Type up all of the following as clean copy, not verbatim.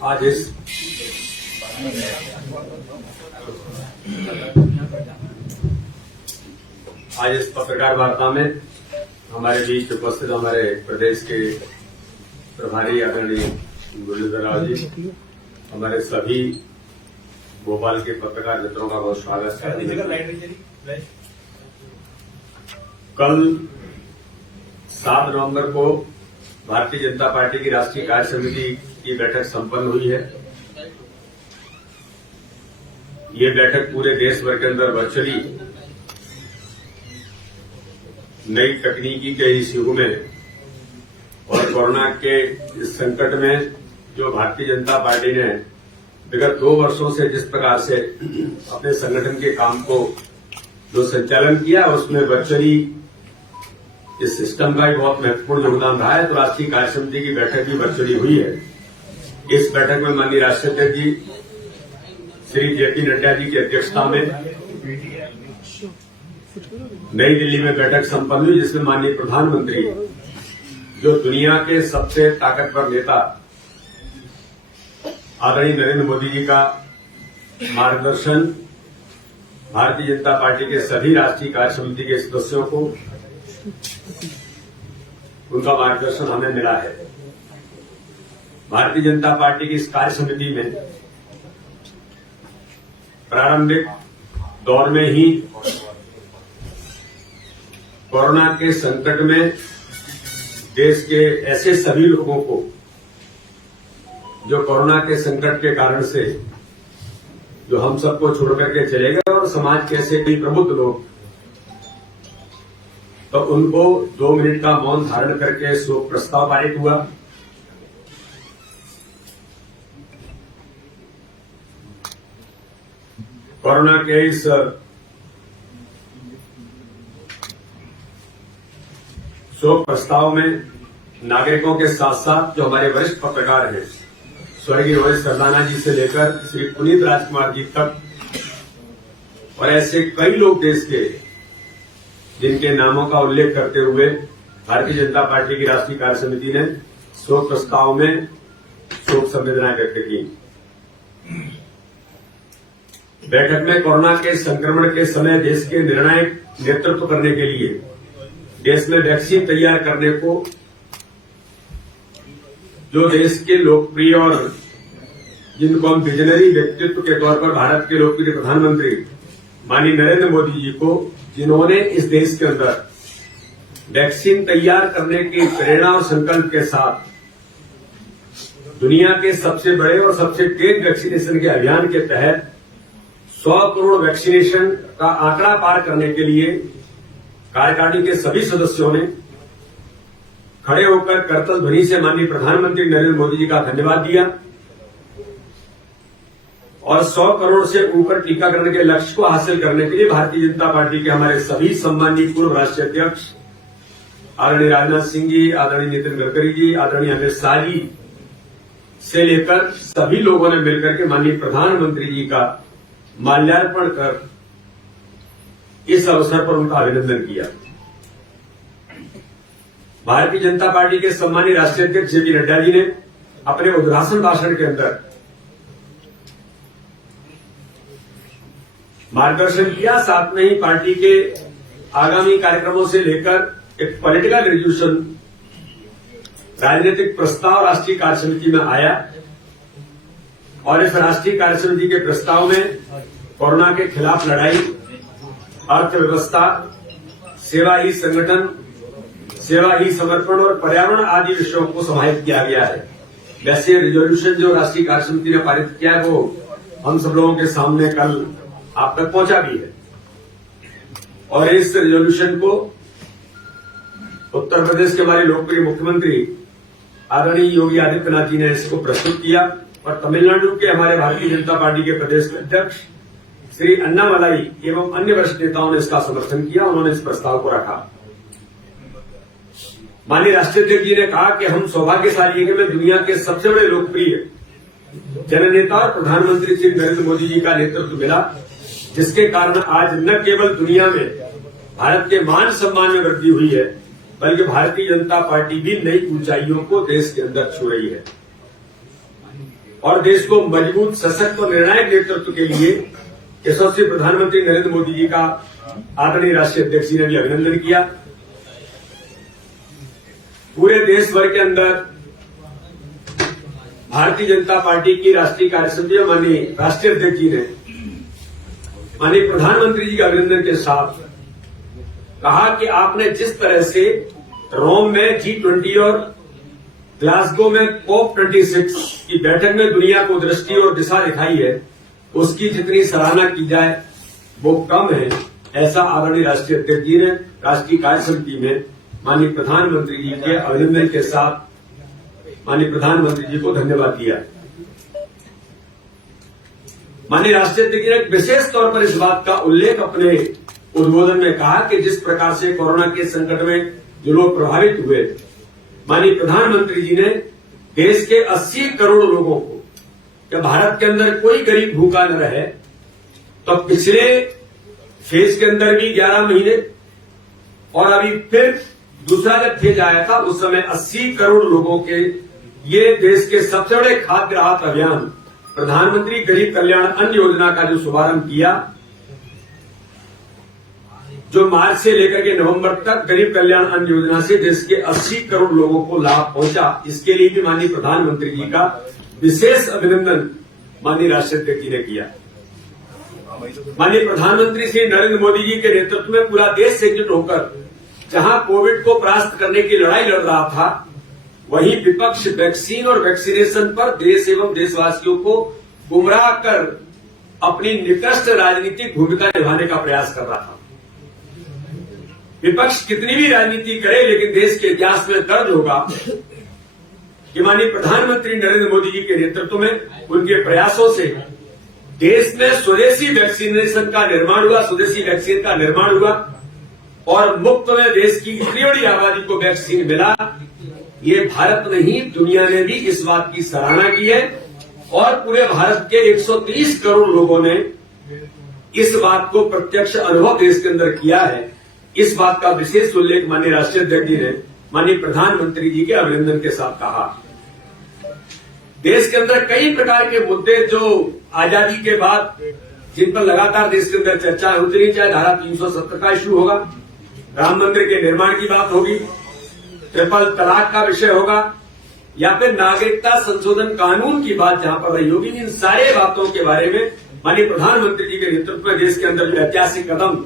आज इस पत्रकार वार्ता में हमारे बीच उपस्थित हमारे प्रदेश के प्रभारी आदरणीय मुरलीधर राव जी, हमारे सभी भोपाल के पत्रकार मित्रों का बहुत स्वागत है। कल 7 नवंबर को भारतीय जनता पार्टी की राष्ट्रीय कार्य समिति की बैठक संपन्न हुई है। ये बैठक पूरे देश भर के अंदर वर्चुअली नई तकनीकी के इस युग में और कोरोना के इस संकट में जो भारतीय जनता पार्टी ने विगत 2 वर्षों से जिस प्रकार से अपने संगठन के काम को जो संचालन किया, उसमें वर्चुअली इस सिस्टम का भी बहुत महत्वपूर्ण योगदान रहा है। तो राष्ट्रीय कार्य समिति की बैठक भी वर्चुअली हुई है। इस बैठक में माननीय राष्ट्रीय अध्यक्ष जी श्री जेपी नड्डा जी की अध्यक्षता में नई दिल्ली में बैठक संपन्न हुई, जिसमें माननीय प्रधानमंत्री जो दुनिया के सबसे ताकतवर नेता आदरणीय नरेंद्र मोदी जी का मार्गदर्शन भारतीय जनता पार्टी के सभी राष्ट्रीय कार्य समिति के सदस्यों को उनका मार्गदर्शन हमें मिला है। भारतीय जनता पार्टी की इस कार्य समिति में प्रारंभिक दौर में ही कोरोना के संकट में देश के ऐसे सभी लोगों को जो कोरोना के संकट के कारण से जो हम सबको छोड़ करके चले गए और समाज के ऐसे कई प्रबुद्ध लोग, तो उनको 2 मिनट का मौन धारण करके शोक प्रस्ताव पारित हुआ। कोरोना के इस शोक प्रस्ताव में नागरिकों के साथ साथ जो हमारे वरिष्ठ पत्रकार हैं, स्वर्गीय रोहित सरदाना जी से लेकर श्री पुनीत राजकुमार जी तक, और ऐसे कई लोग देश के जिनके नामों का उल्लेख करते हुए भारतीय जनता पार्टी की राष्ट्रीय कार्य समिति ने शोक प्रस्ताव में शोक संवेदनाएं व्यक्त की। बैठक में कोरोना के संक्रमण के समय देश के निर्णायक नेतृत्व करने के लिए देश में वैक्सीन तैयार करने को जो देश के लोकप्रिय और जिनको हम विजनरी व्यक्तित्व के तौर पर भारत के लोकप्रिय प्रधानमंत्री माननीय नरेंद्र मोदी जी को, जिन्होंने इस देश के अंदर वैक्सीन तैयार करने की प्रेरणा और संकल्प के साथ दुनिया के सबसे बड़े और सबसे तेज वैक्सीनेशन के अभियान के तहत 100 करोड़ वैक्सीनेशन का आंकड़ा पार करने के लिए कार्यकारिणी के सभी सदस्यों ने खड़े होकर करतल ध्वनि से माननीय प्रधानमंत्री नरेंद्र मोदी जी का धन्यवाद दिया और 100 करोड़ से ऊपर टीकाकरण के लक्ष्य को हासिल करने के लिए भारतीय जनता पार्टी के हमारे सभी सम्मानित पूर्व राष्ट्रीय अध्यक्ष आदरणीय राजनाथ सिंह जी, आदरणीय नितिन गडकरी जी, आदरणीय अमित शाह जी से लेकर सभी लोगों ने मिलकर के माननीय प्रधानमंत्री जी का माल्यार्पण कर इस अवसर पर उनका अभिनंदन किया। भारतीय जनता पार्टी के सम्मानित राष्ट्रीय अध्यक्ष जेपी नड्डा जी ने अपने उद्घाटन भाषण के अंदर मार्गदर्शन किया, साथ में ही पार्टी के आगामी कार्यक्रमों से लेकर एक पॉलिटिकल रेजोल्यूशन राजनीतिक प्रस्ताव राष्ट्रीय कार्य समिति में आया और इस राष्ट्रीय कार्य समिति के प्रस्ताव में कोरोना के खिलाफ लड़ाई, अर्थव्यवस्था, सेवा ही संगठन, सेवा ही समर्पण और पर्यावरण आदि विषयों को समाहित किया गया है। वैसे रिजोल्यूशन जो राष्ट्रीय कार्य समिति ने पारित किया है वो हम सब लोगों के सामने कल आप तक पहुंचा भी है और इस रिजोल्यूशन को उत्तर प्रदेश के हमारे लोकप्रिय मुख्यमंत्री आदरणीय योगी आदित्यनाथ जी ने इसको प्रस्तुत किया और तमिलनाडु के हमारे भारतीय जनता पार्टी के प्रदेश अध्यक्ष श्री अन्नामलाई एवं अन्य वरिष्ठ नेताओं ने इसका समर्थन किया। उन्होंने इस प्रस्ताव को रखा। माननीय राष्ट्रीय अध्यक्ष जी ने कहा कि हम सौभाग्यशाली हैं कि मैं दुनिया के सबसे बड़े लोकप्रिय जननेता और प्रधानमंत्री श्री नरेंद्र मोदी जी का नेतृत्व मिला, जिसके कारण आज न केवल दुनिया में भारत के मान सम्मान में वृद्धि हुई है, बल्कि भारतीय जनता पार्टी भी नई ऊंचाइयों को देश के अंदर छू रही है। और देश को मजबूत, सशक्त और निर्णायक नेतृत्व के लिए यशस्वी प्रधानमंत्री नरेंद्र मोदी जी का आदरणीय राष्ट्रीय अध्यक्ष जी ने भी अभिनंदन किया। पूरे देश भर के अंदर भारतीय जनता पार्टी की राष्ट्रीय कार्यसमिति और माननीय राष्ट्रीय अध्यक्ष जी ने माननीय प्रधानमंत्री जी के अभिनंदन के साथ कहा कि आपने जिस तरह से रोम में G20 और ग्लासगो में COP26 की बैठक में दुनिया को दृष्टि और दिशा दिखाई है, उसकी जितनी सराहना की जाए वो कम है, ऐसा आदरणीय राष्ट्रीय अध्यक्ष जी ने राष्ट्रीय कार्यसमिति में माननीय प्रधानमंत्री जी के अभिनंदन के साथ माननीय प्रधानमंत्री जी को धन्यवाद दिया। माननीय राष्ट्रीय अध्यक्ष जी ने विशेष तौर पर इस बात का उल्लेख अपने उद्बोधन में कहा कि जिस प्रकार से कोरोना के संकट में जो लोग प्रभावित हुए, माननीय प्रधानमंत्री जी ने देश के 80 करोड़ लोगों को, कि भारत के अंदर कोई गरीब भूखा न रहे, तो पिछले फेज के अंदर भी 11 महीने और अभी फिर दूसरा जब फेज आया था उस समय 80 करोड़ लोगों के ये देश के सबसे बड़े खाद्य राहत अभियान प्रधानमंत्री गरीब कल्याण अन्न योजना का जो शुभारंभ किया, जो मार्च से लेकर के नवंबर तक गरीब कल्याण अन्न योजना से देश के 80 करोड़ लोगों को लाभ पहुंचा, इसके लिए भी माननीय प्रधानमंत्री जी का विशेष अभिनंदन माननीय राष्ट्रीय अध्यक्ष जी ने किया। माननीय प्रधानमंत्री श्री नरेंद्र मोदी जी के नेतृत्व में पूरा देश एकजुट होकर जहां कोविड को परास्त करने की लड़ाई लड़ रहा था, वहीं विपक्ष वैक्सीन और वैक्सीनेशन पर देश एवं देशवासियों को गुमराह कर अपनी निकृष्ट राजनीतिक भूमिका निभाने का प्रयास कर रहा था। विपक्ष कितनी भी राजनीति करे, लेकिन देश के इतिहास में दर्ज होगा कि माननीय प्रधानमंत्री नरेंद्र मोदी जी के नेतृत्व में उनके प्रयासों से देश में स्वदेशी वैक्सीनेशन का निर्माण हुआ, स्वदेशी वैक्सीन का निर्माण हुआ और मुफ्त में देश की इतनी बड़ी आबादी को वैक्सीन मिला। ये भारत नहीं, दुनिया ने भी इस बात की सराहना की है और पूरे भारत के 130 करोड़ लोगों ने इस बात को प्रत्यक्ष अनुभव देश के अंदर किया है। इस बात का विशेष उल्लेख माननीय राष्ट्रीय अध्यक्ष जी ने माननीय प्रधानमंत्री जी के अभिनंदन के साथ कहा। देश के अंदर कई प्रकार के मुद्दे जो आजादी के बाद जिन पर लगातार देश के अंदर चर्चा होती रही, चाहे धारा 370 का इश्यू होगा, राम मंदिर के निर्माण की बात होगी, ट्रिपल तलाक का विषय होगा या फिर नागरिकता संशोधन कानून की बात जहां पर रही होगी, इन सारे बातों के बारे में माननीय प्रधानमंत्री जी के नेतृत्व में देश के अंदर जो ऐतिहासिक कदम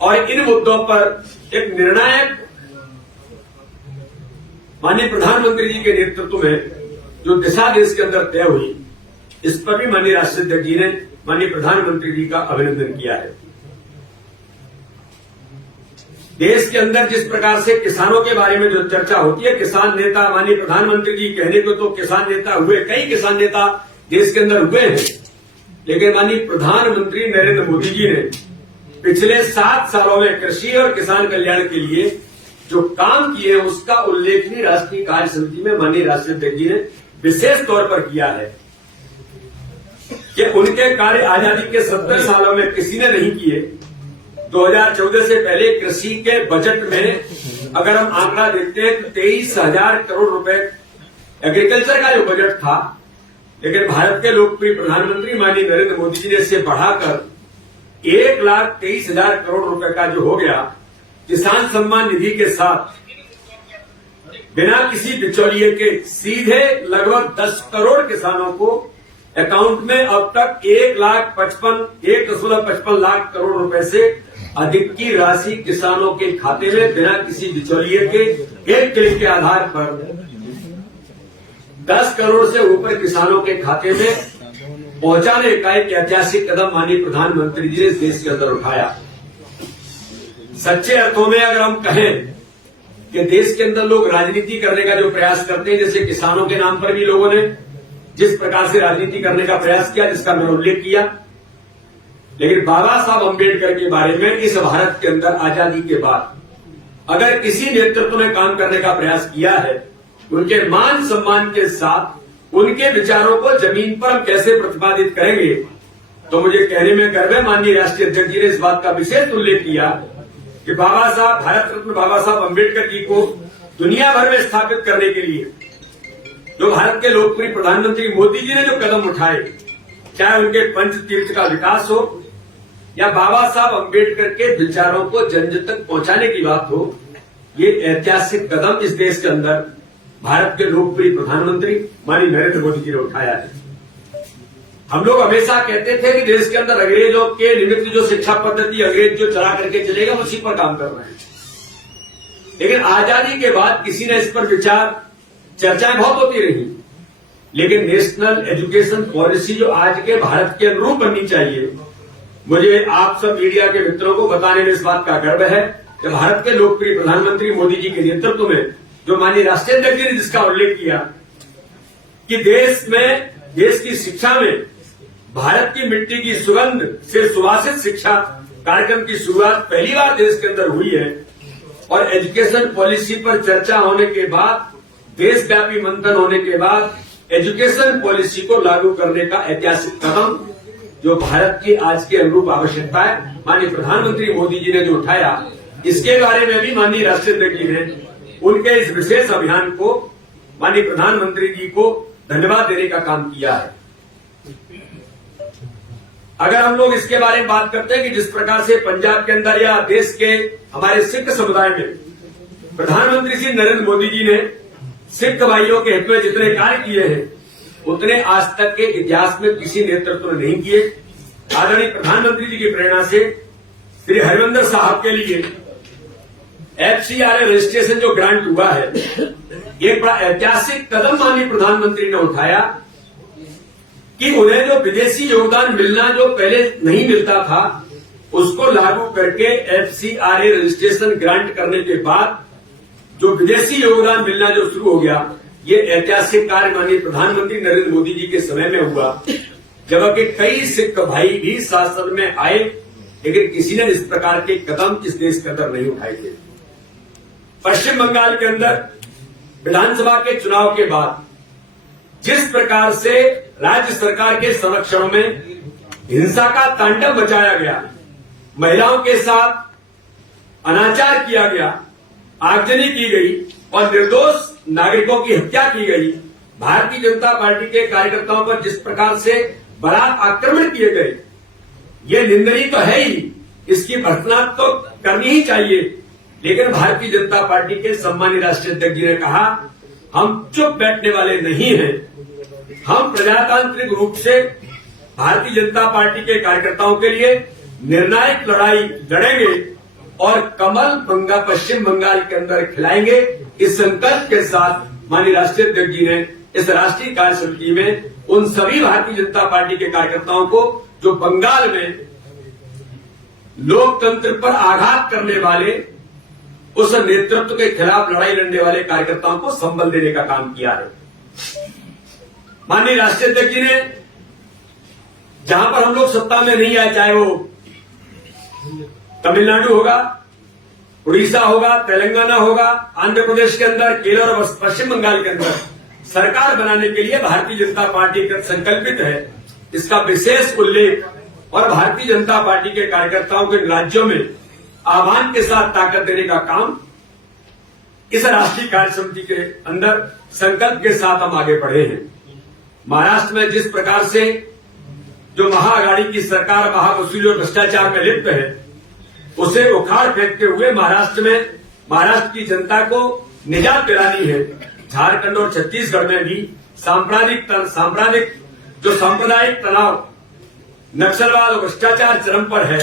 और इन मुद्दों पर एक निर्णायक माननीय प्रधानमंत्री जी के नेतृत्व में जो दिशा देश के अंदर तय हुई, इस पर भी माननीय राष्ट्रीय अध्यक्ष जी ने माननीय प्रधानमंत्री जी का अभिनंदन किया है। देश के अंदर जिस प्रकार से किसानों के बारे में जो चर्चा होती है, किसान नेता माननीय प्रधानमंत्री जी कहने को तो किसान नेता हुए, कई किसान नेता देश के अंदर हुए हैं, लेकिन माननीय प्रधानमंत्री नरेंद्र मोदी जी ने पिछले 7 सालों में कृषि और किसान कल्याण के लिए जो काम किए उसका उल्लेख भी राष्ट्रीय कार्य समिति में माननीय राष्ट्रीय अध्यक्ष जी ने विशेष तौर पर किया है कि उनके कार्य आजादी के 70 सालों में किसी ने नहीं किए। 2014 से पहले कृषि के बजट में अगर हम आंकड़ा देखते हैं तो 23,000 करोड़ रुपए एग्रीकल्चर का जो बजट था, लेकिन भारत के लोकप्रिय प्रधानमंत्री माननीय नरेंद्र मोदी जी ने इसे बढ़ाकर 1,23,000 करोड़ रुपए का जो हो गया, किसान सम्मान निधि के साथ बिना किसी बिचौलिए के सीधे लगभग 10 करोड़ किसानों को अकाउंट में अब तक 1,55 लाख करोड़ रुपए से अधिक की राशि किसानों के खाते में बिना किसी बिचौलिए के एक क्लिक के आधार पर 10 करोड़ से ऊपर किसानों के खाते में पहुंचाने का एक ऐतिहासिक कदम माननीय प्रधानमंत्री जी ने देश के अंदर उठाया। सच्चे अर्थों में अगर हम कहें कि देश के अंदर लोग राजनीति करने का जो प्रयास करते हैं, जैसे किसानों के नाम पर भी लोगों ने जिस प्रकार से राजनीति करने का प्रयास किया, जिसका मैंने उल्लेख किया, लेकिन बाबा साहब अम्बेडकर के बारे में इस भारत के अंदर आजादी के बाद अगर किसी नेतृत्व ने काम करने का प्रयास किया है, उनके मान सम्मान के साथ उनके विचारों को जमीन पर हम कैसे प्रतिपादित करेंगे, तो मुझे कहने में गर्व है माननीय राष्ट्रीय अध्यक्ष जी ने इस बात का विशेष उल्लेख किया कि बाबा साहब, भारत रत्न बाबा साहब अम्बेडकर जी को दुनिया भर में स्थापित करने के लिए जो भारत के लोकप्रिय प्रधानमंत्री मोदी जी ने जो कदम उठाए, चाहे उनके पंच तीर्थ का विकास हो या बाबा साहब अम्बेडकर के विचारों को जन जन तक पहुंचाने की बात हो, ये ऐतिहासिक कदम इस देश के अंदर भारत के लोकप्रिय प्रधानमंत्री माननीय नरेंद्र मोदी जी ने उठाया है। हम लोग हमेशा कहते थे कि देश के अंदर अंग्रेजों के निमित्त जो शिक्षा पद्धति अंग्रेज जो चला करके चलेगा उसी पर काम कर रहे हैं, लेकिन आजादी के बाद किसी ने इस पर विचार चर्चाएं बहुत होती रही, लेकिन नेशनल एजुकेशन पॉलिसी जो आज के भारत के अनुरूप बननी चाहिए, मुझे आप सब मीडिया के मित्रों को बताने में इस बात का गर्व है कि भारत के लोकप्रिय प्रधानमंत्री मोदी जी के नेतृत्व में जो माननीय राष्ट्रीय अध्यक्ष जी ने जिसका उल्लेख किया कि देश की शिक्षा में भारत की मिट्टी की सुगंध से सुवासित शिक्षा कार्यक्रम की शुरुआत पहली बार देश के अंदर हुई है, और एजुकेशन पॉलिसी पर चर्चा होने के बाद, देशव्यापी मंथन होने के बाद एजुकेशन पॉलिसी को लागू करने का ऐतिहासिक कदम जो भारत की आज की अनुरूप आवश्यकता है, माननीय प्रधानमंत्री मोदी जी ने जो उठाया, इसके बारे में भी माननीय राष्ट्रीय अध्यक्ष जी ने उनके इस विशेष अभियान को माननीय प्रधानमंत्री जी को धन्यवाद देने का काम किया है। अगर हम लोग इसके बारे में बात करते हैं कि जिस प्रकार से पंजाब के अंदर या देश के हमारे सिख समुदाय में प्रधानमंत्री श्री नरेंद्र मोदी जी ने सिख भाइयों के हित में जितने कार्य किए हैं, उतने आज तक के इतिहास में किसी नेतृत्व ने नहीं किए। आदरणीय प्रधानमंत्री जी की प्रेरणा से श्री हरिमंदिर साहब के लिए FCRA रजिस्ट्रेशन जो ग्रांट हुआ है, एक बड़ा ऐतिहासिक कदम माननीय प्रधानमंत्री ने उठाया कि उन्हें जो विदेशी योगदान मिलना जो पहले नहीं मिलता था, उसको लागू करके FCRA रजिस्ट्रेशन ग्रांट करने के बाद जो विदेशी योगदान मिलना जो शुरू हो गया, ये ऐतिहासिक कार्य माननीय प्रधानमंत्री नरेंद्र मोदी जी के समय में हुआ, जबकि कई सिख भाई भी शासन में आए, लेकिन किसी ने इस प्रकार के कदम इस देश के अंदर नहीं उठाए थे। पश्चिम बंगाल के अंदर विधानसभा के चुनाव के बाद जिस प्रकार से राज्य सरकार के संरक्षण में हिंसा का तांडव मचाया गया, महिलाओं के साथ अनाचार किया गया, आगजनी की गई और निर्दोष नागरिकों की हत्या की गई, भारतीय जनता पार्टी के कार्यकर्ताओं पर जिस प्रकार से बलात् आक्रमण किए गए, ये निंदनीय तो है ही, इसकी भर्त्सना तो करनी ही चाहिए, लेकिन भारतीय जनता पार्टी के सम्मानीय राष्ट्रीय अध्यक्ष जी ने कहा, हम चुप बैठने वाले नहीं हैं, हम प्रजातांत्रिक रूप से भारतीय जनता पार्टी के कार्यकर्ताओं के लिए निर्णायक लड़ाई लड़ेंगे और कमल पश्चिम बंगाल के अंदर खिलाएंगे। इस संकल्प के साथ माननीय राष्ट्रीय अध्यक्ष जी ने इस राष्ट्रीय कार्य समिति में उन सभी भारतीय जनता पार्टी के कार्यकर्ताओं को जो बंगाल में लोकतंत्र पर आघात करने वाले उस नेतृत्व के खिलाफ लड़ाई लड़ने वाले कार्यकर्ताओं को संबल देने का काम किया है। माननीय राष्ट्रीय अध्यक्ष जी ने जहां पर हम लोग सत्ता में नहीं आए, चाहे वो तमिलनाडु होगा, उड़ीसा होगा, तेलंगाना होगा, आंध्र प्रदेश के अंदर, केरल और पश्चिम बंगाल के अंदर सरकार बनाने के लिए भारतीय जनता पार्टी संकल्पित है। इसका विशेष उल्लेख और भारतीय जनता पार्टी के कार्यकर्ताओं के राज्यों में आह्वान के साथ ताकत देने का काम इस राष्ट्रीय कार्य समिति के अंदर संकल्प के साथ हम आगे बढ़े हैं। महाराष्ट्र में जिस प्रकार से जो महाअघाड़ी की सरकार महावसूली और भ्रष्टाचार में लिप्त है, उसे उखाड़ फेंकते हुए महाराष्ट्र की जनता को निजात दिलानी है। झारखंड और छत्तीसगढ़ में भी सांप्रदायिक तनाव, नक्सलवाद और भ्रष्टाचार चरम पर है।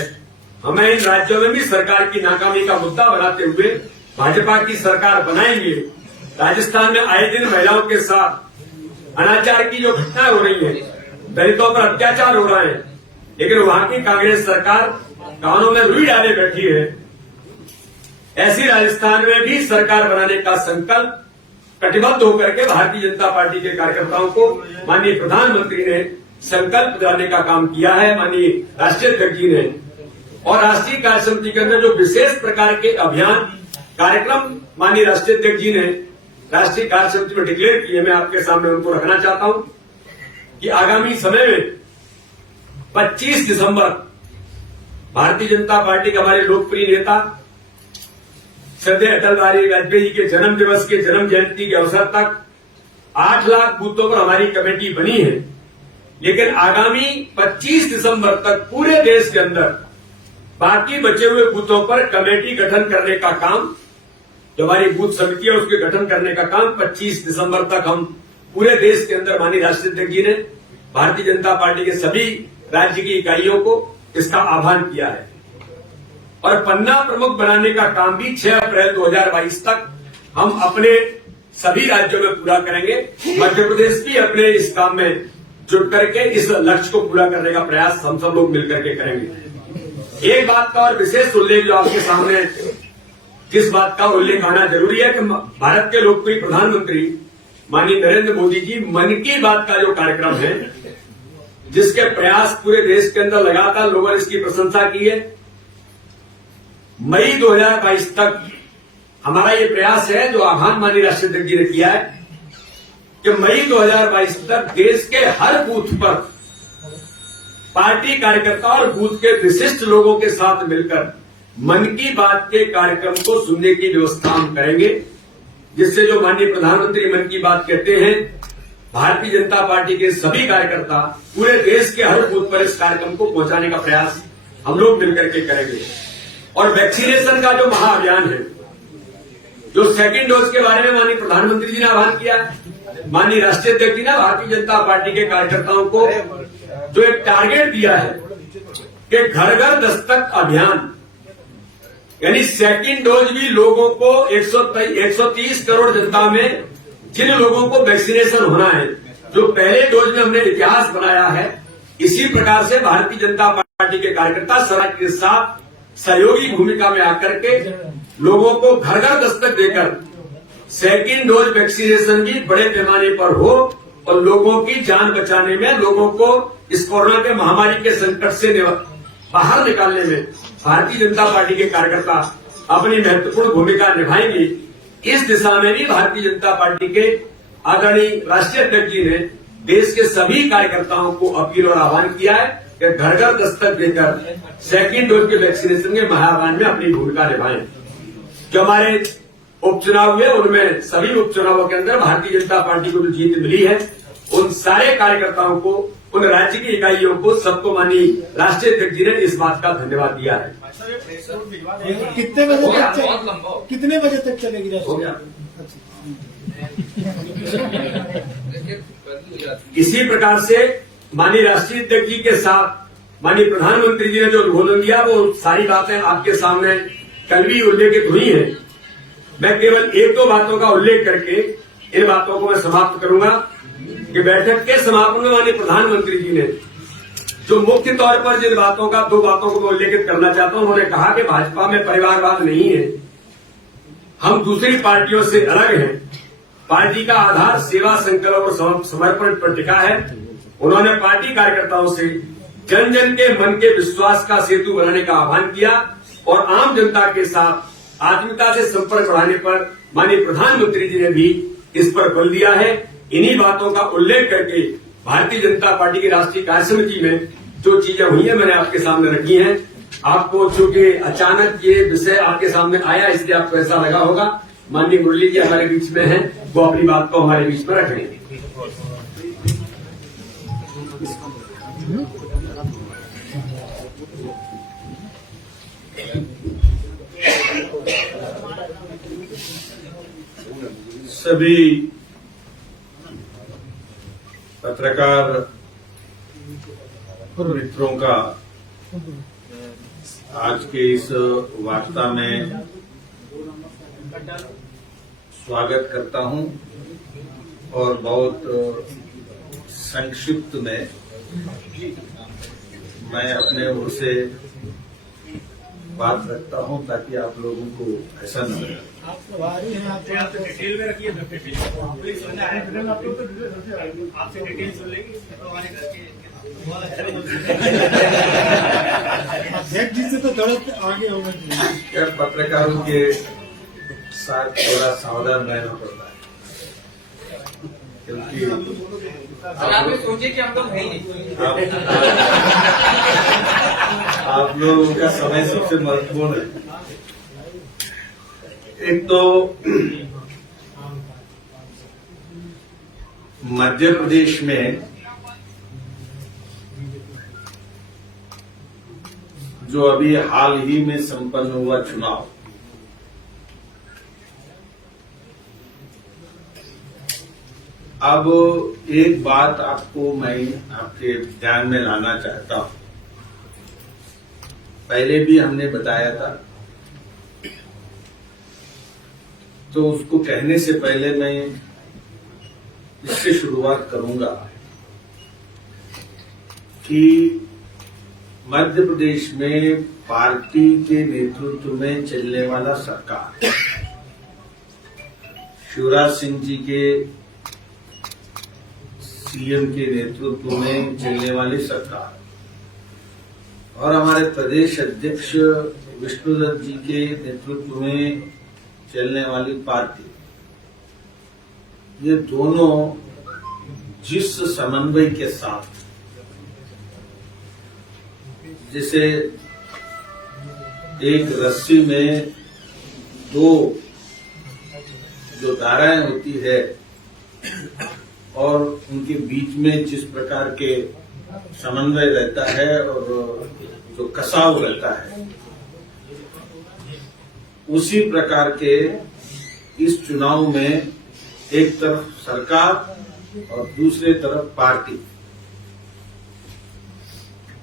हमें इन राज्यों में भी सरकार की नाकामी का मुद्दा बनाते हुए भाजपा की सरकार बनाएंगे। राजस्थान में आए दिन महिलाओं के साथ अनाचार की जो घटनाएं हो रही है, दलितों पर अत्याचार हो रहा है, लेकिन वहां की कांग्रेस सरकार कानों में रुई डाले बैठी है। ऐसी राजस्थान में भी सरकार बनाने का संकल्प कटिबद्ध होकर के भारतीय जनता पार्टी के कार्यकर्ताओं को माननीय प्रधानमंत्री ने संकल्प दिलाने का काम किया है, माननीय राष्ट्रीय अध्यक्ष जी ने। और राष्ट्रीय कार्य समिति के अंदर जो विशेष प्रकार के अभियान कार्यक्रम माननीय राष्ट्रीय अध्यक्ष जी ने राष्ट्रीय कार्य समिति में डिक्लेयर किए, मैं आपके सामने उनको रखना चाहता हूं कि आगामी समय में 25 दिसंबर भारतीय जनता पार्टी के हमारे लोकप्रिय नेता श्रद्धेय अटल बिहारी वाजपेयी जी के जन्म दिवस के जन्म जयंती के अवसर तक 8 लाख बूथों पर हमारी कमेटी बनी है, लेकिन आगामी 25 दिसंबर तक पूरे देश के अंदर बाकी बचे हुए बूथों पर कमेटी गठन करने का काम, जो हमारी बूथ समिति है उसके गठन करने का काम 25 दिसंबर तक हम पूरे देश के अंदर माननीय राष्ट्रीय अध्यक्ष जी ने भारतीय जनता पार्टी के सभी राज्य की इकाइयों को इसका आह्वान किया है। और पन्ना प्रमुख बनाने का काम भी 6 अप्रैल 2022 तक हम अपने सभी राज्यों में पूरा करेंगे। मध्य प्रदेश भी अपने इस काम में जुट करके इस लक्ष्य को पूरा करने का प्रयास हम सब लोग मिलकर के करेंगे। एक बात का और विशेष उल्लेख जो आपके सामने, जिस बात का उल्लेख आना जरूरी है कि भारत के लोकप्रिय प्रधानमंत्री माननीय नरेंद्र मोदी जी मन की बात का जो कार्यक्रम है, जिसके प्रयास पूरे देश के अंदर लगातार लोगों ने इसकी प्रशंसा की है, मई 2022 तक हमारा ये प्रयास है, जो आह्वान माननीय राष्ट्रीय अध्यक्ष जी ने किया है कि मई 2022 तक देश के हर बूथ पर पार्टी कार्यकर्ता और बूथ के विशिष्ट लोगों के साथ मिलकर मन की बात के कार्यक्रम को सुनने की व्यवस्था हम करेंगे, जिससे जो माननीय प्रधानमंत्री मन की बात कहते हैं, भारतीय जनता पार्टी के सभी कार्यकर्ता पूरे देश के हर बूथ पर इस कार्यक्रम को पहुंचाने का प्रयास हम लोग मिलकर के करेंगे। और वैक्सीनेशन का जो महाअभियान है, जो सेकेंड डोज के बारे में माननीय प्रधानमंत्री जी ने आह्वान किया, माननीय राष्ट्रीय अध्यक्ष जी ने भारतीय जनता पार्टी के कार्यकर्ताओं को जो एक टारगेट दिया है कि घर घर दस्तक अभियान, यानी सेकेंड डोज भी लोगों को 130 करोड़ जनता में जिन लोगों को वैक्सीनेशन होना है, जो पहले डोज में हमने इतिहास बनाया है, इसी प्रकार से भारतीय जनता पार्टी के कार्यकर्ता सरकार के साथ सहयोगी भूमिका में आकर के लोगों को घर घर दस्तक देकर सेकेंड डोज वैक्सीनेशन भी बड़े पैमाने पर हो और लोगों की जान बचाने में, लोगों को इस कोरोना के महामारी के संकट से बाहर निकालने में भारतीय जनता पार्टी के कार्यकर्ता अपनी महत्वपूर्ण भूमिका निभाएंगे। इस दिशा में भी भारतीय जनता पार्टी के आदरणीय राष्ट्रीय अध्यक्ष जी ने देश के सभी कार्यकर्ताओं को अपील और आह्वान किया है कि घर घर दस्तक देकर सेकेंड डोज के वैक्सीनेशन के महाअभियान में अपनी भूमिका निभाएं। जो हमारे उपचुनाव हुए, उनमें सभी उपचुनावों के अंदर भारतीय जनता पार्टी को जो जीत मिली है, उन सारे कार्यकर्ताओं को, उन राज्य की इकाइयों को, सबको माननीय राष्ट्रीय अध्यक्ष जी ने इस बात का धन्यवाद दिया है। कितने बजे तक चलेगी? हो गया। इसी प्रकार से माननीय राष्ट्रीय अध्यक्ष जी के साथ माननीय प्रधानमंत्री जी ने जो उद्बोधन दिया, वो सारी बातें आपके सामने कल भी उल्लेखित हुई है। मैं केवल 1-2 बातों का उल्लेख करके इन बातों को मैं समाप्त करूंगा कि बैठक के समापन में माननीय प्रधानमंत्री जी ने जो मुख्य तौर पर जिन बातों का, 2 बातों को मैं उल्लेखित करना चाहता हूं। उन्होंने कहा कि भाजपा में परिवारवाद नहीं है, हम दूसरी पार्टियों से अलग हैं, पार्टी का आधार सेवा, संकल्प और समर्पण पर टिका है। उन्होंने पार्टी कार्यकर्ताओं से जन जन के मन के विश्वास का सेतु बनाने का आह्वान किया और आम जनता के साथ आत्मीयता से संपर्क बढ़ाने पर माननीय प्रधानमंत्री जी ने भी इस पर बल दिया है। इन्हीं बातों का उल्लेख करके भारतीय जनता पार्टी की राष्ट्रीय कार्यसमिति में जो चीजें हुई है, मैंने आपके सामने रखी हैं। आपको चूंकि अचानक ये विषय आपके सामने आया, इसलिए आपको ऐसा लगा होगा। माननीय मुरली जी हमारे बीच में हैं, वो अपनी बात को हमारे बीच में रखेंगे। सभी पत्रकार मित्रों का आज के इस वार्ता में स्वागत करता हूं और बहुत संक्षिप्त में मैं अपने ओर से बात रखता हूं ताकि आप लोगों को ऐसा न लगे। डिटेल में रखिए, आपसे डिटेल सुन लेंगे। अध्यक्ष जी से तो थोड़ा आगे होगा। यार, पत्रकारों के साथ थोड़ा सावधान रहना पड़ता है, क्योंकि आप सोचिए कि हम लोग है ही नहीं। आप लोगों का समय सबसे महत्वपूर्ण है। एक तो मध्य प्रदेश में जो अभी हाल ही में संपन्न हुआ चुनाव, अब एक बात आपको मैं आपके ध्यान में लाना चाहता हूं। पहले भी हमने बताया था, तो उसको कहने से पहले मैं इससे शुरुआत करूंगा कि मध्य प्रदेश में पार्टी के नेतृत्व में चलने वाला सरकार, शिवराज सिंह जी के सीएम के नेतृत्व में चलने वाली सरकार और हमारे प्रदेश अध्यक्ष विष्णुदत्त जी के नेतृत्व में चलने वाली पार्टी, ये दोनों जिस समन्वय के साथ, जैसे एक रस्सी में दो जो धाराएं होती है और उनके बीच में जिस प्रकार के समन्वय रहता है और जो कसाव रहता है, उसी प्रकार के इस चुनाव में एक तरफ सरकार और दूसरे तरफ पार्टी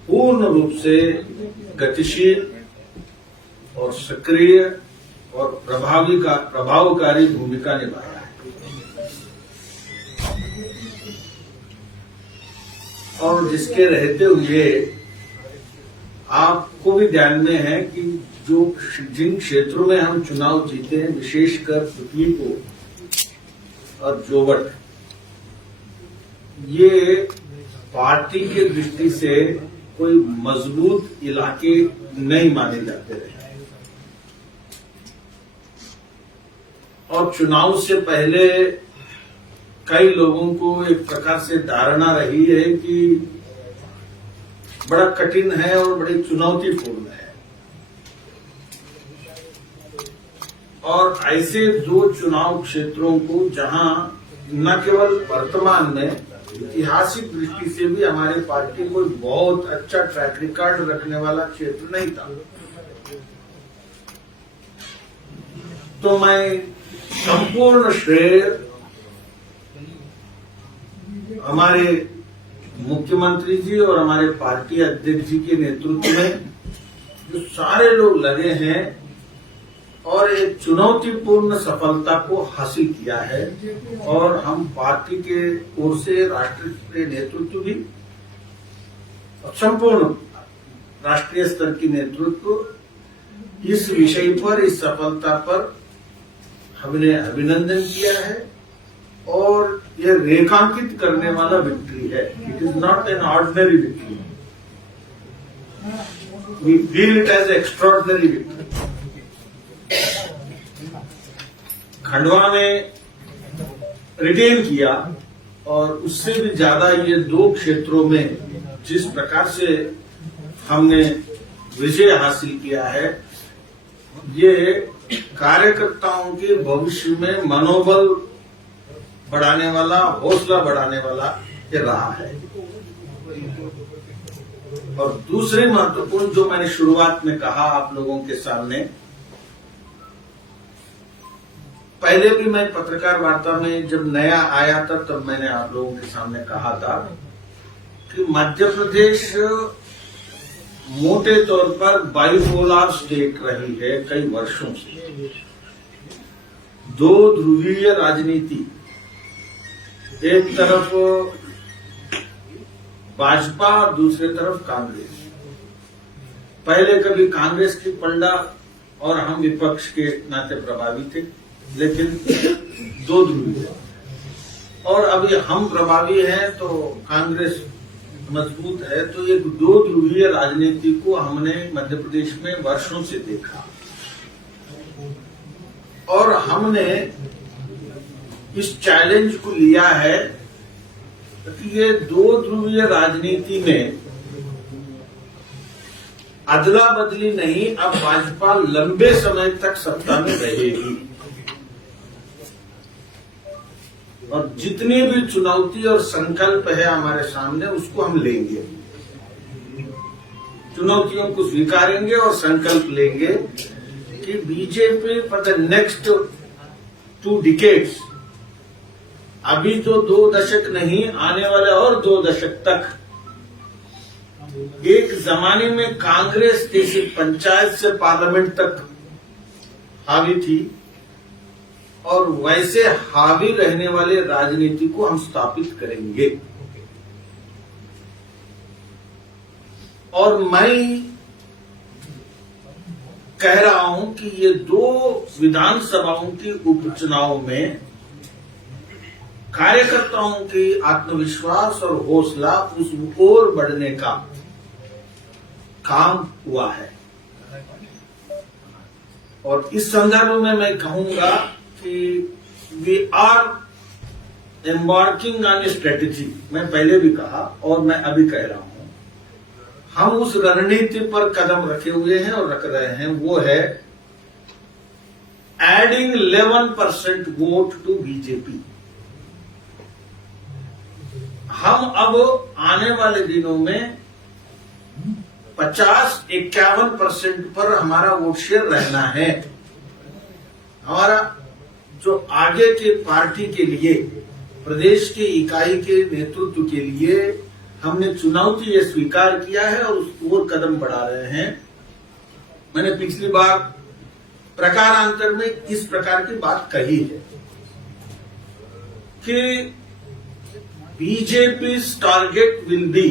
पूर्ण रूप से गतिशील और सक्रिय और प्रभावकारी भूमिका निभाया है। और जिसके रहते हुए आपको भी ध्यान में है कि जिन क्षेत्रों में हम चुनाव जीते हैं, विशेषकर पृथ्वीपुर और जोवट, ये पार्टी की दृष्टि से कोई मजबूत इलाके नहीं माने जाते रहे। और चुनाव से पहले कई लोगों को एक प्रकार से धारणा रही है कि बड़ा कठिन है और बड़ी चुनौतीपूर्ण है, और ऐसे दो चुनाव क्षेत्रों को जहां न केवल वर्तमान में ऐतिहासिक दृष्टि से भी हमारी पार्टी कोई बहुत अच्छा ट्रैक रिकॉर्ड रखने वाला क्षेत्र नहीं था, तो मैं संपूर्ण श्रेय हमारे मुख्यमंत्री जी और हमारे पार्टी अध्यक्ष जी के नेतृत्व में जो सारे लोग लगे हैं और एक चुनौतीपूर्ण सफलता को हासिल किया है, और हम पार्टी के ओर से राष्ट्र के नेतृत्व भी और संपूर्ण राष्ट्रीय स्तर की नेतृत्व इस विषय पर, इस सफलता पर हमने अभिनंदन किया है। और यह रेखांकित करने वाला विक्ट्री है। It is not an ordinary victory, we feel it as extraordinary victory. Khandwa में रिटेन किया, और उससे भी ज्यादा ये दो क्षेत्रों में जिस प्रकार से हमने विजय हासिल किया है, ये कार्यकर्ताओं के भविष्य में मनोबल बढ़ाने वाला, हौसला बढ़ाने वाला ये रहा है। और दूसरे महत्वपूर्ण जो मैंने शुरुआत में कहा आप लोगों के सामने, पहले भी मैं पत्रकार वार्ता में जब नया आया था तब मैंने आप लोगों के सामने कहा था कि मध्य प्रदेश मोटे तौर पर बाइपोलर स्टेट रही है कई वर्षों से। दो ध्रुवीय राजनीति, एक तरफ भाजपा, दूसरे तरफ कांग्रेस। पहले कभी कांग्रेस की पलड़ा और हम विपक्ष के नाते प्रभावी थे, लेकिन दो ध्रुवीय, और अभी हम प्रभावी हैं तो कांग्रेस मजबूत है। तो एक दो ध्रुवीय राजनीति को हमने मध्य प्रदेश में वर्षों से देखा, और हमने इस चैलेंज को लिया है कि ये दो ध्रुवीय राजनीति में अदला बदली नहीं, अब भाजपा लंबे समय तक सत्ता में रहेगी। और जितनी भी चुनौती और संकल्प है हमारे सामने उसको हम लेंगे, चुनौतियों को स्वीकारेंगे और संकल्प लेंगे कि BJP for the next 2 decades, अभी तो 2 दशक नहीं, आने वाले और 2 दशक तक, एक जमाने में कांग्रेस जैसे पंचायत से पार्लियामेंट तक हावी थी, और वैसे हावी रहने वाले राजनीति को हम स्थापित करेंगे। और मैं कह रहा हूं कि ये 2 विधानसभाओं की उपचुनाव में कार्यकर्ताओं की आत्मविश्वास और हौसला उस ओर बढ़ने का काम हुआ है। और इस संदर्भ में मैं कहूंगा कि we are embarking on a strategy. मैं पहले भी कहा और मैं अभी कह रहा हूं, हम उस रणनीति पर कदम रखे हुए हैं और रख रहे हैं, वो है एडिंग 11% वोट टू बीजेपी। हम अब आने वाले दिनों में 50-51% पर हमारा वोट शेयर रहना है। हमारा जो आगे के पार्टी के लिए, प्रदेश की इकाई के नेतृत्व के लिए हमने चुनौती ये स्वीकार किया है और उस ओर कदम बढ़ा रहे हैं। मैंने पिछली बार प्रकारांतर में इस प्रकार की बात कही है कि बीजेपी टारगेट विल बी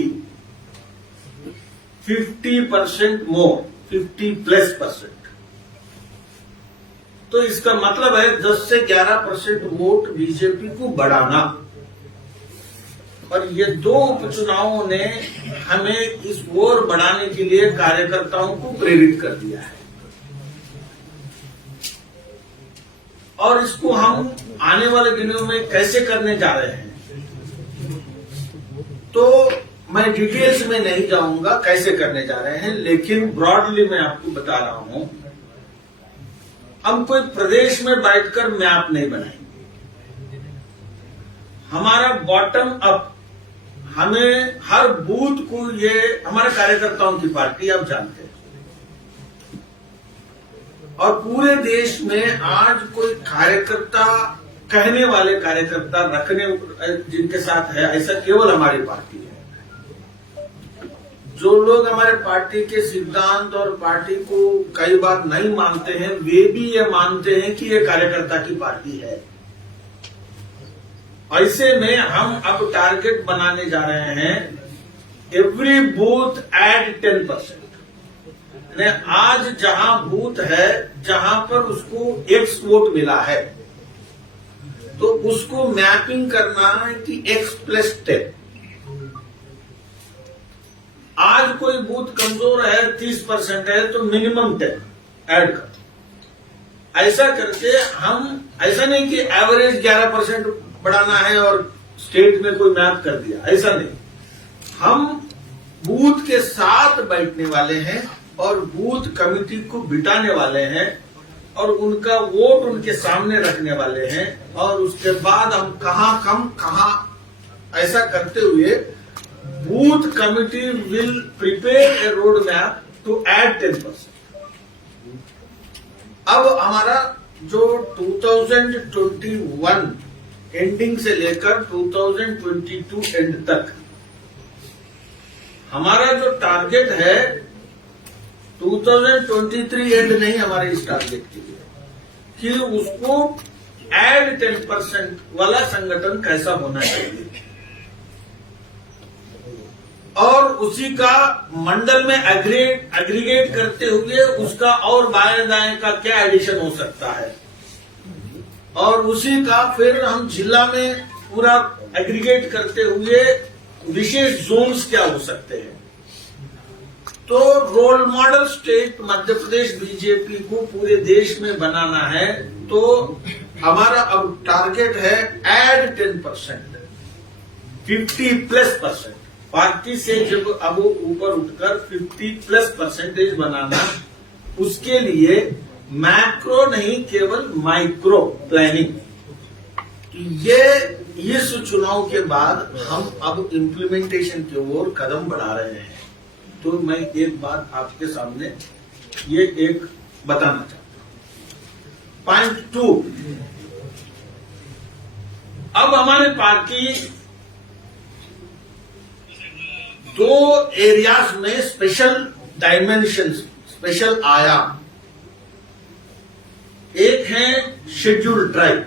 50% मोर, 50+%। तो इसका मतलब है 10 से 11% वोट बीजेपी को बढ़ाना। और ये 2 उपचुनावों ने हमें इस ओर बढ़ाने के लिए कार्यकर्ताओं को प्रेरित कर दिया है। और इसको हम आने वाले दिनों में कैसे करने जा रहे हैं, तो मैं डिटेल्स में नहीं जाऊंगा कैसे करने जा रहे हैं, लेकिन ब्रॉडली मैं आपको बता रहा हूं। हम कोई प्रदेश में बैठकर मैप नहीं बनाएंगे। हमारा बॉटम अप, हमें हर बूथ को, ये हमारे कार्यकर्ताओं की पार्टी आप जानते हैं, और पूरे देश में आज कोई कार्यकर्ता, कहने वाले कार्यकर्ता रखने जिनके साथ है, ऐसा केवल हमारी पार्टी है। जो लोग हमारे पार्टी के सिद्धांत और पार्टी को कई बार नहीं मानते हैं, वे भी ये मानते हैं कि ये कार्यकर्ता की पार्टी है। ऐसे में हम अब टारगेट बनाने जा रहे हैं, एवरी बूथ एड 10%। आज जहां बूथ है, जहां पर उसको X वोट मिला है, तो उसको मैपिंग करना है कि X+10। आज कोई बूथ कमजोर है, 30% है, तो मिनिमम 10 ऐड कर। ऐसा करके हम, ऐसा नहीं कि एवरेज 11% बढ़ाना है और स्टेट में कोई मैप कर दिया, ऐसा नहीं। हम बूथ के साथ बैठने वाले हैं और बूथ कमिटी को बिठाने वाले हैं और उनका वोट उनके सामने रखने वाले हैं, और उसके बाद हम कहां कम कहां, ऐसा करते हुए booth committee will prepare a road map to add 10%। अब हमारा जो 2021 एंडिंग से लेकर 2022 एंड तक हमारा जो टारगेट है, 2023 एंड नहीं हमारे इस टारगेट के लिए, कि उसको एड 10% वाला संगठन कैसा होना चाहिए, और उसी का मंडल में एग्रीगेट करते हुए उसका और बाएं दाएं का क्या एडिशन हो सकता है, और उसी का फिर हम जिला में पूरा एग्रीगेट करते हुए विशेष जोन्स क्या हो सकते हैं। तो role model state Madhya Pradesh BJP को पूरे देश में बनाना है। तो हमारा अब टारगेट है एड 10%, 50+%। पार्टी से जब अब ऊपर उठकर 50+% बनाना, उसके लिए मैक्रो नहीं केवल माइक्रो प्लानिंग, ये इस चुनाव के बाद हम अब इम्प्लीमेंटेशन की ओर कदम बढ़ा रहे हैं। तो मैं एक बात आपके सामने ये एक बताना चाहता हूं। पॉइंट 2, अब हमारे पार्टी 2 एरियाज में स्पेशल डायमेंशन, स्पेशल आयाम। एक है शेड्यूल्ड ट्राइब,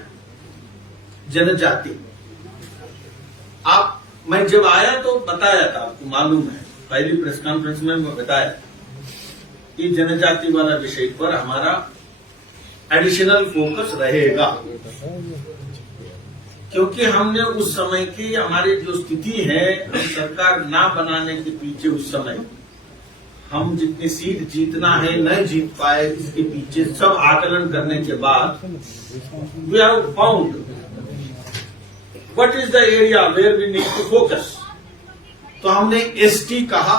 जनजाति। मैं जब आया तो बताया था, आपको मालूम है, पहली प्रेस कॉन्फ्रेंस में मैं बताया कि जनजाति वाला विषय पर हमारा एडिशनल फोकस रहेगा, क्योंकि हमने उस समय की हमारी जो स्थिति है, हम सरकार ना बनाने के पीछे उस समय हम जितनी सीट जीतना है नहीं जीत पाए, इसके पीछे सब आकलन करने के बाद we have found what is the area where we need to focus. तो हमने एसटी कहा,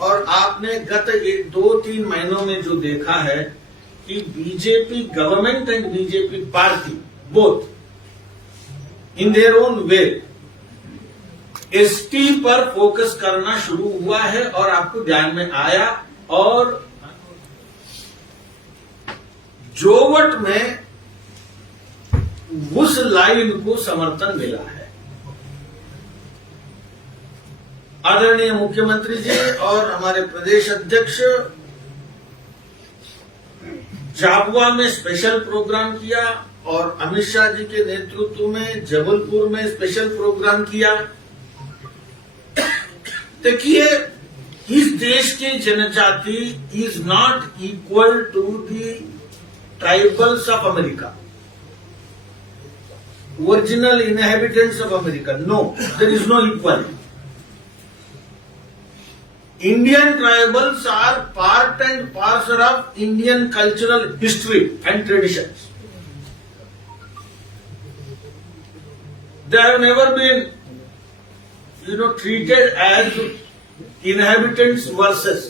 और आपने गत 2-3 महीनों में जो देखा है कि BJP government and BJP party both in their own way ST पर फोकस करना शुरू हुआ है, और आपको ध्यान में आया, और जोवट में उस लाइन को समर्थन मिला है। आदरणीय मुख्यमंत्री जी और हमारे प्रदेश अध्यक्ष झाबुआ में स्पेशल प्रोग्राम किया, और अमित शाह जी के नेतृत्व में जबलपुर में स्पेशल प्रोग्राम किया। देखिए, इस देश की जनजाति is not equal to the tribals of America, original inhabitants of America. No, there is no equality. Indian tribals are part and parcel of Indian cultural history and traditions. They have never been, treated as inhabitants versus.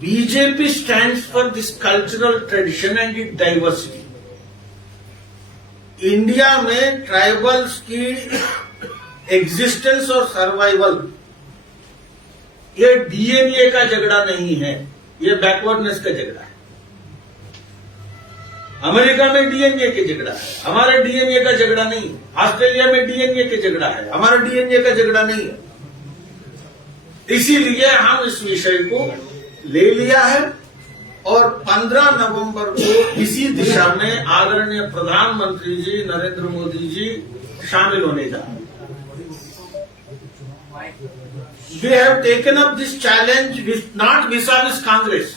BJP stands for this cultural tradition and its diversity. India में tribals की existence और survival, ये DNA का झगड़ा नहीं है, ये backwardness का झगड़ा है। अमेरिका में डीएनए के झगड़ा है, हमारा डीएनए का झगड़ा नहीं। ऑस्ट्रेलिया में डीएनए के झगड़ा है, हमारा डीएनए का झगड़ा नहीं है। इसीलिए हम इस विषय को ले लिया है, और 15 नवंबर को इसी दिशा में आदरणीय प्रधानमंत्री जी नरेंद्र मोदी जी शामिल होने जा रहे हैं। We have taken up this challenge not vis-a-vis Congress.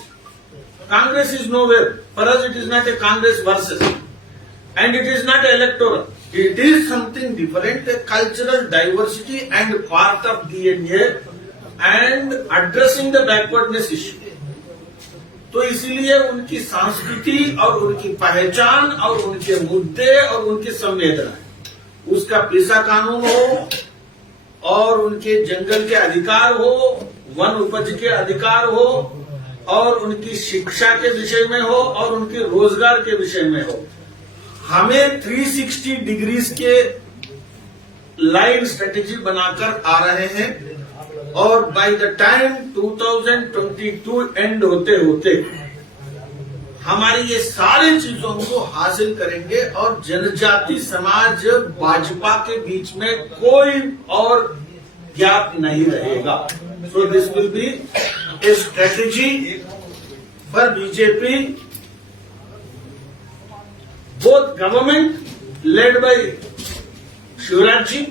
Congress is nowhere. For us, it is not a Congress versus, and it is not electoral. It is something different, a cultural diversity and part of DNA, and addressing the backwardness issue. तो इसीलिए उनकी संस्कृति और उनकी पहचान और उनके मुद्दे और उनकी संवेदना, उसका पेशा कानून हो, और उनके जंगल के अधिकार हो, वन उपज के अधिकार हो, और उनकी शिक्षा के विषय में हो, और उनके रोजगार के विषय में हो, हमें 360 डिग्रीज के लाइन स्ट्रेटेजी बनाकर आ रहे हैं। और बाय द टाइम 2022 एंड होते होते हमारी ये सारी चीजों को हासिल करेंगे, और जनजाति समाज भाजपा के बीच में कोई और गैप नहीं रहेगा। So this will be a strategy for BJP, both government led by Shivraj ji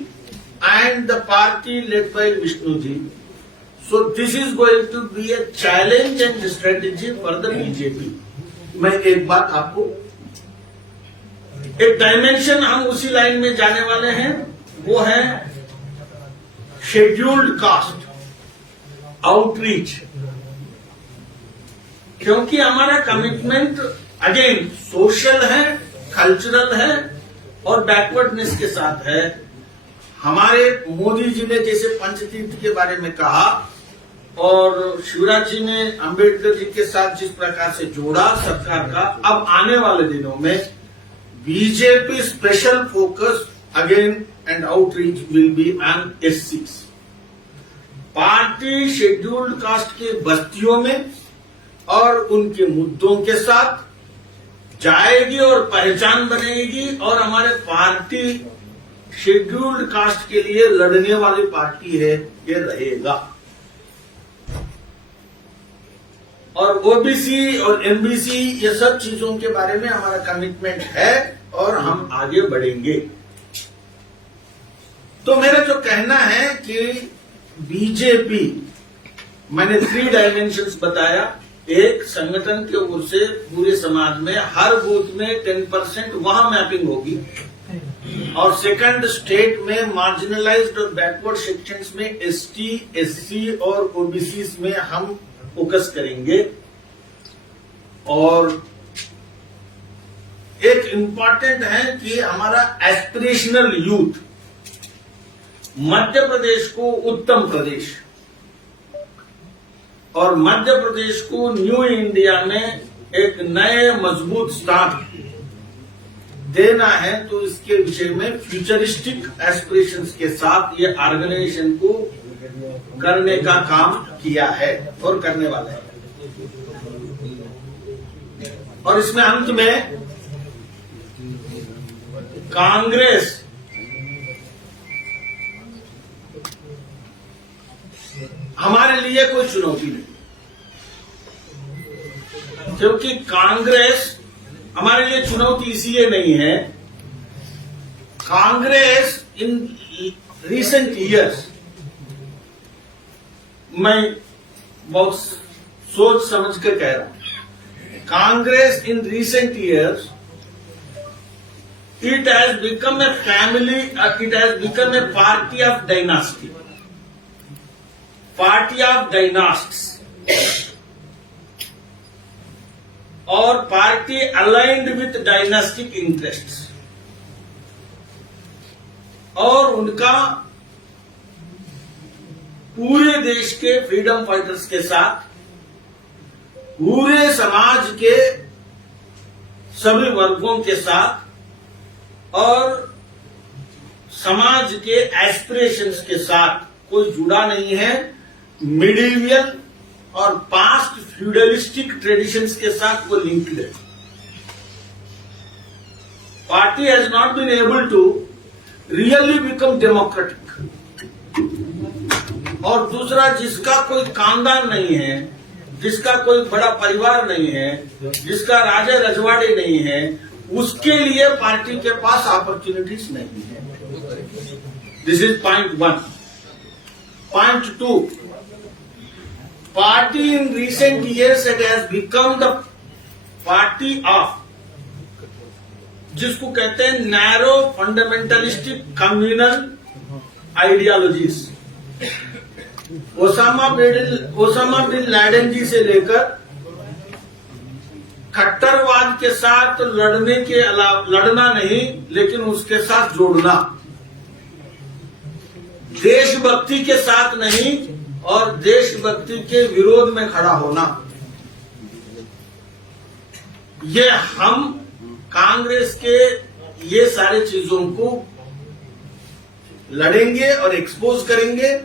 and the party led by Vishnu ji. So this is going to be a challenge and strategy for the BJP. मैं एक बात आपको, एक dimension हम उसी line में जाने वाले हैं, वो है शेड्यूल्ड कास्ट आउटरीच। क्योंकि हमारा कमिटमेंट अगेन सोशल है, कल्चरल है, और बैकवर्डनेस के साथ है। हमारे मोदी जी ने जैसे पंचतीर्थ के बारे में कहा, और शिवराज जी ने अंबेडकर जी के साथ जिस प्रकार से जोड़ा सरकार का, अब आने वाले दिनों में BJP special focus again and outreach will be on SCs. Party scheduled caste के बस्तियों में और उनके मुद्दों के साथ जाएगी और पहचान बनेगी और हमारे पार्टी शेड्यूल्ड कास्ट के लिए लड़ने वाली पार्टी है, ये रहेगा। और ओबीसी और एमबीसी ये सब चीजों के बारे में हमारा कमिटमेंट है और हम आगे बढ़ेंगे। तो मेरा जो कहना है कि बीजेपी, मैंने 3 डायमेंशंस बताया। एक, संगठन के ओर से पूरे समाज में हर बूथ में 10% वहां मैपिंग होगी, और सेकंड, स्टेट में मार्जिनलाइज्ड और बैकवर्ड सेक्शंस में एसटी, एससी और ओबीसी में हम फोकस करेंगे। और एक इम्पॉर्टेंट है कि हमारा एस्पिरेशनल यूथ, मध्य प्रदेश को उत्तम प्रदेश और मध्य प्रदेश को न्यू इंडिया में एक नए मजबूत स्थान देना है, तो इसके विषय में फ्यूचरिस्टिक एस्पिरेशंस के साथ ये ऑर्गेनाइजेशन को करने का काम किया है और करने वाला है। और इसमें अंत में कांग्रेस हमारे लिए कोई चुनौती नहीं, क्योंकि कांग्रेस हमारे लिए चुनौती इसलिए नहीं है। कांग्रेस इन रिसेंट ईयर्स, मैं बहुत सोच समझ कर कह रहा हूं, कांग्रेस इन recent years it has become a family, it has become a party of dynasty, party of dynasts, और party aligned with dynastic interests, और उनका पूरे देश के फ्रीडम फाइटर्स के साथ, पूरे समाज के सभी वर्गों के साथ और समाज के एस्पिरेशंस के साथ कोई जुड़ा नहीं है। मिडिवियल और पास्ट फ्यूडलिस्टिक ट्रेडिशंस के साथ वो लिंक्ड है। Party has not been able to really become democratic. और दूसरा, जिसका कोई खानदान नहीं है, जिसका कोई बड़ा परिवार नहीं है, जिसका राजा रजवाड़े नहीं है, उसके लिए पार्टी के पास अपॉर्चुनिटीज नहीं है। This is point 1। Point 2, party in recent years it has become the party of, जिसको कहते हैं narrow fundamentalistic communal ideologies. Osama bin Laden ji से लेकर कट्टरवाद के साथ लड़ने के अलावा, लड़ना नहीं लेकिन उसके साथ जोड़ना, देशभक्ति के साथ नहीं और देशभक्ति के विरोध में खड़ा होना, ये हम कांग्रेस के ये सारे चीजों को लड़ेंगे और एक्सपोज करेंगे।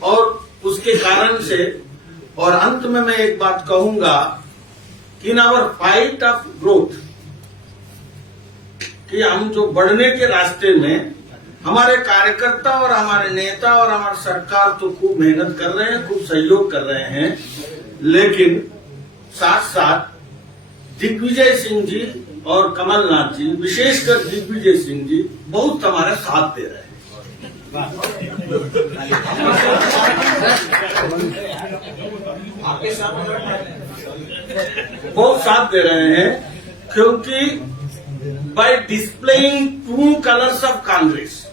और उसके कारण से, और अंत में मैं एक बात कहूंगा, in our fight of growth, कि हम जो बढ़ने के रास्ते में, हमारे कार्यकर्ता और हमारे नेता और हमारी सरकार तो खूब मेहनत कर रहे हैं, खूब सहयोग कर रहे हैं, लेकिन साथ साथ दिग्विजय सिंह जी और कमलनाथ जी, विशेषकर दिग्विजय सिंह जी, बहुत हमारा साथ दे रहे हैं। बहुत साथ दे रहे हैं, क्योंकि by displaying true colours of Congress,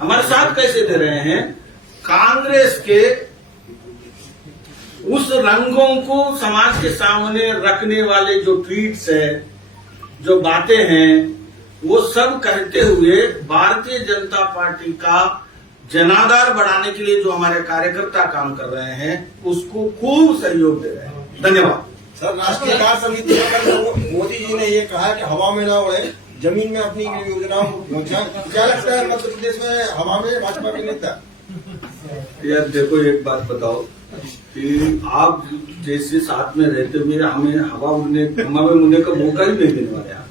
हमारे साथ कैसे दे रहे हैं, कांग्रेस के उस रंगों को समाज के सामने रखने वाले जो ट्वीट्स है, जो बातें हैं, वो सब कहते हुए भारतीय जनता पार्टी का जनाधार बढ़ाने के लिए जो हमारे कार्यकर्ता काम कर रहे हैं, उसको खूब सहयोग दे रहे हैं। धन्यवाद। सर, राष्ट्रीय कार्य समिति में मोदी जी ने ये कहा कि हवा में ना उड़े, जमीन में अपनी योजनाओं क्या लगता है मध्य प्रदेश में हवा में भाजपा के नेता? यार देखो, एक बात बताओ कि आप जैसे साथ में रहते हुए हमें हवा में उड़ने का मौका ही नहीं देने वाले आप।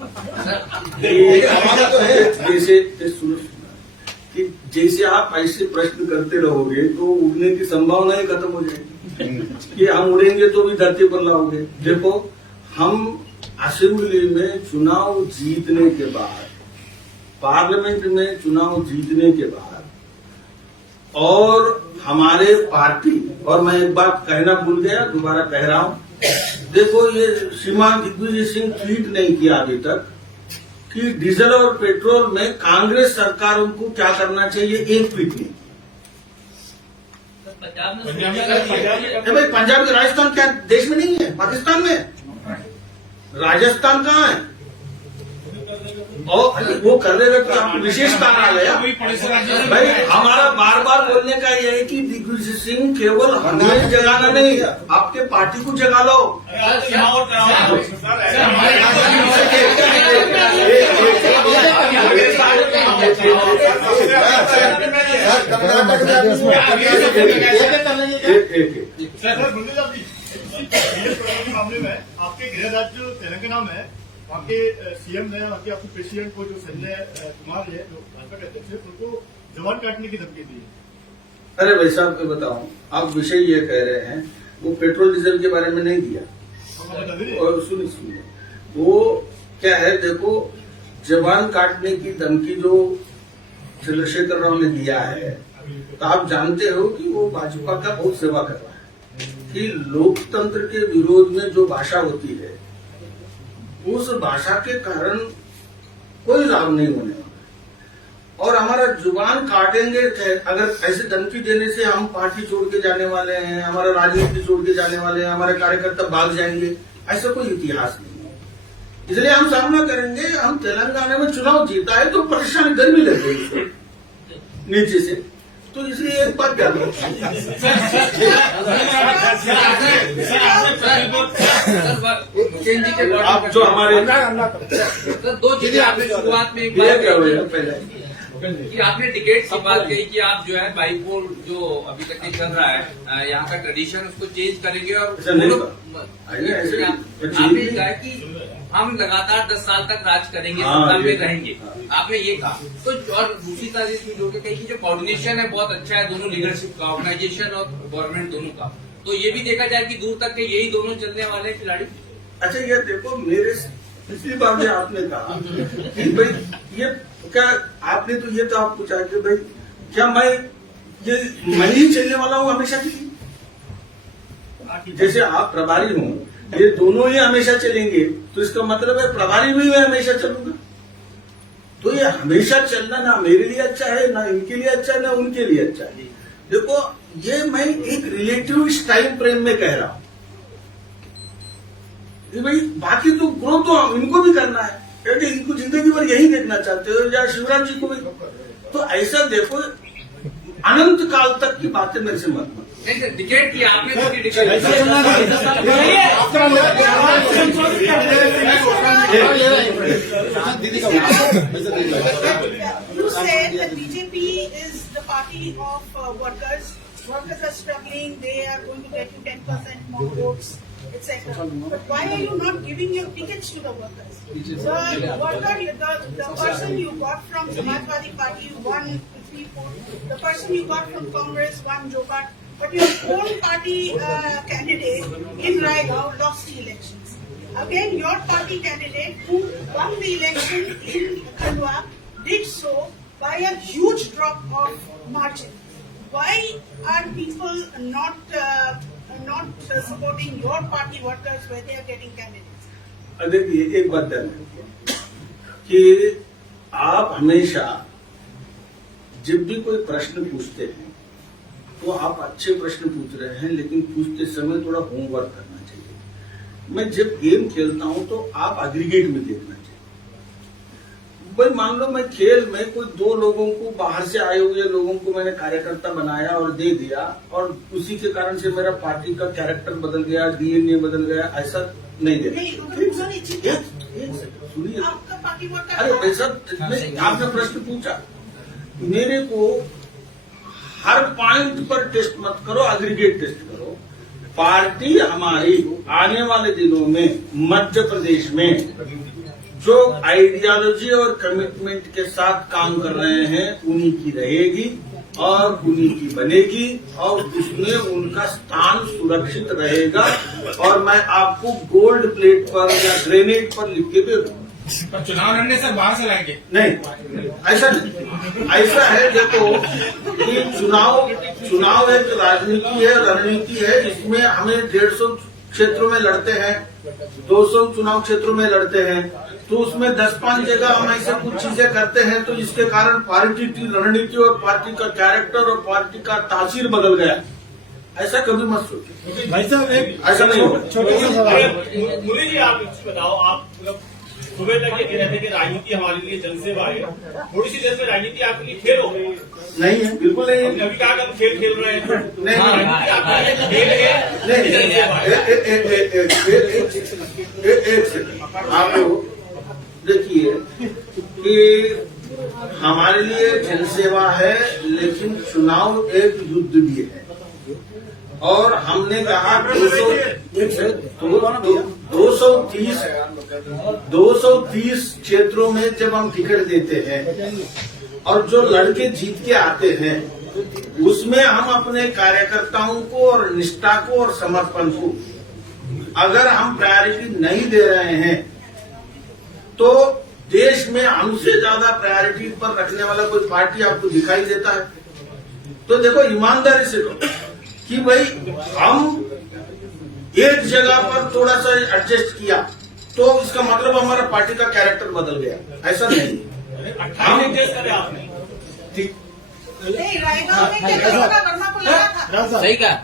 तो है जैसे सुनो कि जैसे आप ऐसे प्रश्न करते रहोगे तो उड़ने की संभावना ही खत्म हो जाएगी कि हम उड़ेंगे तो भी धरती पर लाओगे। देखो, हम असेंबली में चुनाव जीतने के बाद, पार्लियामेंट में चुनाव जीतने के बाद, और हमारे पार्टी, और मैं एक बात कहना भूल गया, दोबारा कह रहा हूं, देखो ये श्रीमान दिग्विजय सिंह ट्वीट नहीं किया अभी तक कि डीजल और पेट्रोल में कांग्रेस सरकारों को क्या करना चाहिए, एक ट्वीट नहीं। भाई पंजाब के राजस्थान क्या देश में नहीं है, पाकिस्तान में है? राजस्थान कहाँ है? और वो कर लेगा तो आपको विशेष ताना आ गया। भाई हमारा बार बार बोलने का यह है कि दिग्विजय सिंह केवल हमें जगाना नहीं, आपके पार्टी को जगा लो। मामले में आपके गृह राज्य तेलंगाना में वहाँ के सीएम ने, वहाँ के आपके प्रेसिडेंट को, जो संजय कुमार है, जो भाजपा के अध्यक्ष है, उनको जवान काटने की धमकी दी है। अरे भाई साहब, मैं बताऊं, आप विषय ये कह रहे हैं, वो पेट्रोल डीजल के बारे में नहीं दिया। और सुनिए, वो क्या है, देखो, जवान काटने की धमकी जो चंद्रशेखर राव ने दिया है, तो आप जानते हो कि वो भाजपा का बहुत सेवा कर रहा है कि लोकतंत्र के विरोध में जो भाषा होती है, उस भाषा के कारण कोई लाभ नहीं होने वाला। और हमारा जुबान काटेंगे, अगर ऐसे धमकी देने से हम पार्टी छोड़ के जाने वाले हैं, हमारा राजनीति छोड़ के जाने वाले हैं, हमारे कार्यकर्ता भाग जाएंगे, ऐसा कोई इतिहास नहीं है। इसलिए हम सामना करेंगे। हम तेलंगाना में चुनाव जीता है तो परेशानी गर्मी लग गई नीचे से, तो इसलिए एक बात ध्यान रखो। आप जो हमारे दो चीजें आपने शुरुआत में एक बात पहले कि आपने टिकट की बात कही कि आप जो है बाईपोल जो अभी तक नहीं चल रहा है, यहाँ का ट्रेडिशन, उसको चेंज करेंगे। और आपने कहा कि हम लगातार 10 साल तक राज करेंगे, सत्ता में रहेंगे, आपने ये कहा। तो और दूसरी तरह इसमें जो कही कि जो कोऑर्डिनेशन है बहुत अच्छा है दोनों लीडरशिप का, ऑर्गेनाइजेशन और गवर्नमेंट दोनों का, तो ये भी देखा जाए कि दूर तक के यही दोनों चलने वाले खिलाड़ी। अच्छा, ये देखो, मेरे पिछली बार में आपने कहा कि भाई ये क्या, आपने तो ये तो आप पूछा कि भाई क्या मैं ही चलने वाला हूँ हमेशा के लिए? जैसे आप प्रभारी हो, ये दोनों ही हमेशा चलेंगे, तो इसका मतलब है प्रभारी में मैं हमेशा चलूंगा। तो ये हमेशा चलना ना मेरे लिए अच्छा है, ना इनके लिए अच्छा है, ना उनके लिए अच्छा है। देखो, ये मैं एक रिलेटिव टाइम फ्रेम में कह रहा हूं कि भाई बाकी तो ग्रोथ तो इनको भी करना है, क्योंकि इनको जिंदगी भर यही देखना चाहते हो, या शिवराज जी को भी। तो ऐसा देखो, अनंत काल तक की बातें मेरे से मत टिकट की आपने You said that BJP is the party of workers. Workers are struggling. They are going to get you 10% more votes, etc. But why are you not giving your tickets to the workers? The person you got from Samajwadi Party won 3-4. The person you got from Congress won Jobat. But your own party candidate in Raigao lost the elections. Again, your party candidate who won the election in Khandwa did so by a huge drop of margin. Why are people not supporting your party workers where they are getting candidates? देखिए, एक बात ध्यान रखिए कि आप हमेशा जब भी कोई प्रश्न पूछते हैं तो आप अच्छे प्रश्न पूछ रहे हैं, लेकिन पूछते समय थोड़ा होमवर्क करना चाहिए। मैं जब गेम खेलता हूं तो आप एग्रीगेट में देखना चाहिए। भाई मान लो मैं खेल में कोई 2 लोगों को, बाहर से आए हुए लोगों को मैंने कार्यकर्ता बनाया और दे दिया, और उसी के कारण से मेरा पार्टी का कैरेक्टर बदल गया, डीएनए बदल गया, ऐसा नहीं देखना। सुनिए। आपका पार्टी वोट अरे भाई साहब, आपने प्रश्न पूछा, मेरे को हर पॉइंट पर टेस्ट मत करो, एग्रीगेट टेस्ट करो। पार्टी हमारी आने वाले दिनों में मध्य प्रदेश में जो आइडियोलॉजी और कमिटमेंट के साथ काम कर रहे हैं उन्हीं की रहेगी और उन्हीं की बनेगी और उसमें उनका स्थान सुरक्षित रहेगा। और मैं आपको गोल्ड प्लेट पर या ग्रेनेड पर लिख के दे दूंगा। पर चुनाव लड़ने से बाहर से लाएंगे? नहीं, ऐसा नहीं। ऐसा है देखो कि चुनाव एक राजनीति है, रणनीति है। इसमें हमें 150 क्षेत्रों में लड़ते हैं, 200 चुनाव क्षेत्रों में लड़ते हैं, तो उसमें 10-5 जगह हम ऐसे कुछ चीजें करते हैं तो जिसके कारण पार्टी की रणनीति और पार्टी का कैरेक्टर और पार्टी का तासीर बदल गया। ऐसा कभी मत सोचिए भाई साहब, एक ऐसा नहीं होगा। छोटा सा सवाल। मुरली जी, आप बताओ, आप मतलब सुबह तक ये कह रहे थे कि राजनीति हमारे लिए जनसेवा है, थोड़ी सी देर में राजनीति आपके लिए खेल हो गई? नहीं है, बिल्कुल नहीं है। अभी कहा कि हम खेल खेल रहे हैं। नहीं, राजनीति आपके लिए खेल है, नहीं, जनसेवा है। एक सेकंड, आप लोग देखिए कि हमारे लिए जनसेवा है, लेकिन चुनाव एक युद्ध भी है। और हमने कहा 230 क्षेत्रों में जब हम टिकट देते हैं और जो लड़के जीत के आते हैं उसमें हम अपने कार्यकर्ताओं को और निष्ठा को और समर्पण को अगर हम प्रायोरिटी नहीं दे रहे हैं तो देश में हमसे ज्यादा प्रायोरिटी पर रखने वाला कोई पार्टी आपको दिखाई देता है? तो देखो, ईमानदारी से कहो कि भाई हम एक जगह पर थोड़ा सा एडजस्ट किया तो इसका मतलब हमारा पार्टी का कैरेक्टर बदल गया, ऐसा नहीं। 28 एडजस्ट करे आपने। नहीं, रायगांव में क्या वर्मा को लगा था। सही कहा।